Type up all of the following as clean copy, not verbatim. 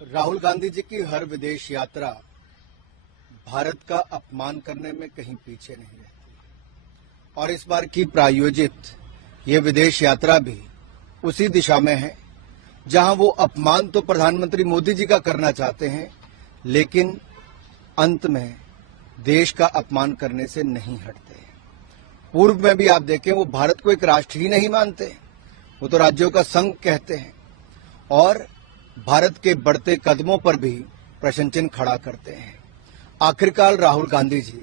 राहुल गांधी जी की हर विदेश यात्रा भारत का अपमान करने में कहीं पीछे नहीं रहती और इस बार की प्रायोजित ये विदेश यात्रा भी उसी दिशा में है जहां वो अपमान तो प्रधानमंत्री मोदी जी का करना चाहते हैं, लेकिन अंत में देश का अपमान करने से नहीं हटते। पूर्व में भी आप देखें, वो भारत को एक राष्ट्र ही नहीं मानते, वो तो राज्यों का संघ कहते हैं और भारत के बढ़ते कदमों पर भी प्रश्न चिन्ह खड़ा करते हैं। आखिरकार राहुल गांधी जी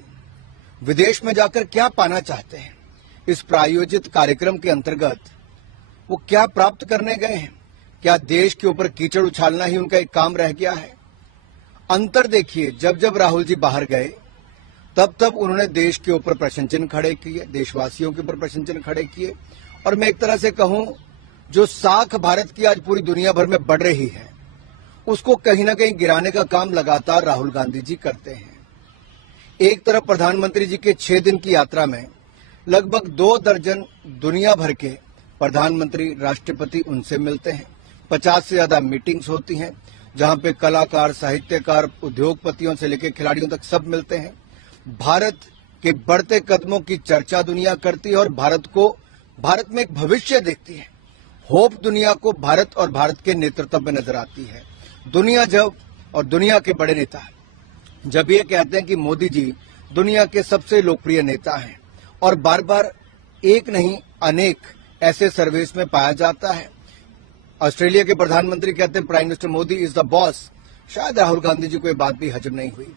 विदेश में जाकर क्या पाना चाहते हैं? इस प्रायोजित कार्यक्रम के अंतर्गत वो क्या प्राप्त करने गए हैं? क्या देश के ऊपर कीचड़ उछालना ही उनका एक काम रह गया है? अंतर देखिए, जब जब राहुल जी बाहर गए तब तब उन्होंने देश के ऊपर प्रश्न चिन्ह खड़े किए, देशवासियों के ऊपर प्रश्न चिन्ह खड़े किए और मैं एक तरह से कहूं, जो साख भारत की आज पूरी दुनिया भर में बढ़ रही है उसको कहीं ना कहीं गिराने का काम लगातार राहुल गांधी जी करते हैं। एक तरफ प्रधानमंत्री जी के 6 दिन की यात्रा में लगभग 2 दर्जन दुनिया भर के प्रधानमंत्री, राष्ट्रपति उनसे मिलते हैं। 50 से ज्यादा मीटिंग्स होती हैं जहां पे कलाकार, साहित्यकार, उद्योगपतियों से लेकर खिलाड़ियों तक सब मिलते हैं। भारत के बढ़ते कदमों की चर्चा दुनिया करती है और भारत में एक भविष्य देखती है। होप दुनिया को भारत और भारत के नेतृत्व में नजर आती है। दुनिया के बड़े नेता जब ये कहते हैं कि मोदी जी दुनिया के सबसे लोकप्रिय नेता हैं और बार बार एक नहीं अनेक ऐसे सर्वेस में पाया जाता है। ऑस्ट्रेलिया के प्रधानमंत्री कहते हैं prime minister Modi is the boss. शायद राहुल गांधी जी को ये बात भी हजम नहीं हुई।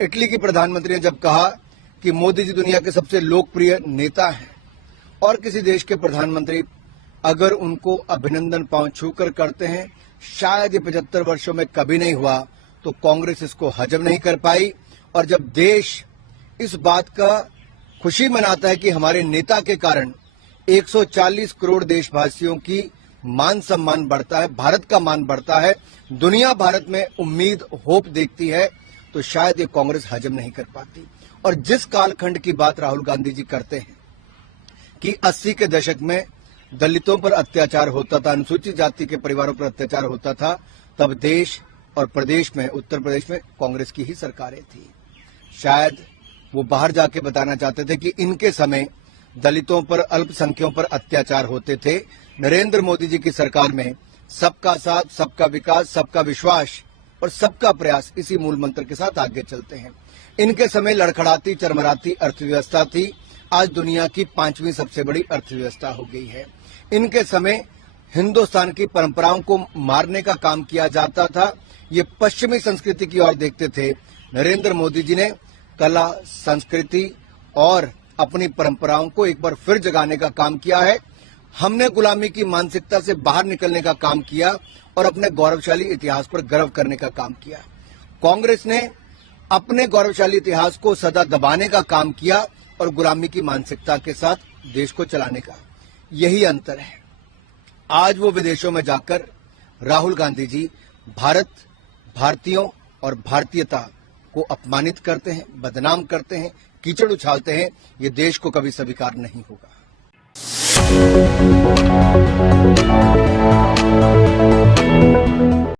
इटली की प्रधानमंत्री ने जब कहा कि मोदी जी दुनिया के सबसे लोकप्रिय नेता हैं और किसी देश के प्रधानमंत्री अगर उनको अभिनंदन पांव छूकर करते हैं, शायद ये 75 वर्षों में कभी नहीं हुआ, तो कांग्रेस इसको हजम नहीं कर पाई। और जब देश इस बात का खुशी मनाता है कि हमारे नेता के कारण 140 करोड़ देशवासियों की मान सम्मान बढ़ता है, भारत का मान बढ़ता है, दुनिया भारत में उम्मीद, होप देखती है, तो शायद ये कांग्रेस हजम नहीं कर पाती। और जिस कालखंड की बात राहुल गांधी जी करते हैं कि 80 के दशक में दलितों पर अत्याचार होता था, अनुसूचित जाति के परिवारों पर अत्याचार होता था, तब देश और प्रदेश में, उत्तर प्रदेश में कांग्रेस की ही सरकारें थी। शायद वो बाहर जाके बताना चाहते थे कि इनके समय दलितों पर, अल्पसंख्यकों पर अत्याचार होते थे। नरेंद्र मोदी जी की सरकार में सबका साथ, सबका विकास, सबका विश्वास और सबका प्रयास, इसी मूल मंत्र के साथ आगे चलते हैं। इनके समय लड़खड़ाती, चरमराती अर्थव्यवस्था थी, आज दुनिया की 5वीं सबसे बड़ी अर्थव्यवस्था हो गई है। इनके समय हिंदुस्तान की परंपराओं को मारने का काम किया जाता था, ये पश्चिमी संस्कृति की ओर देखते थे। नरेंद्र मोदी जी ने कला, संस्कृति और अपनी परंपराओं को एक बार फिर जगाने का काम किया है। हमने गुलामी की मानसिकता से बाहर निकलने का काम किया और अपने गौरवशाली इतिहास पर गर्व करने का काम किया। कांग्रेस ने अपने गौरवशाली इतिहास को सदा दबाने का काम किया और गुलामी की मानसिकता के साथ देश को चलाने का। यही अंतर है। आज वो विदेशों में जाकर राहुल गांधी जी भारत, भारतीयों और भारतीयता को अपमानित करते हैं, बदनाम करते हैं, कीचड़ उछालते हैं। ये देश को कभी स्वीकार नहीं होगा।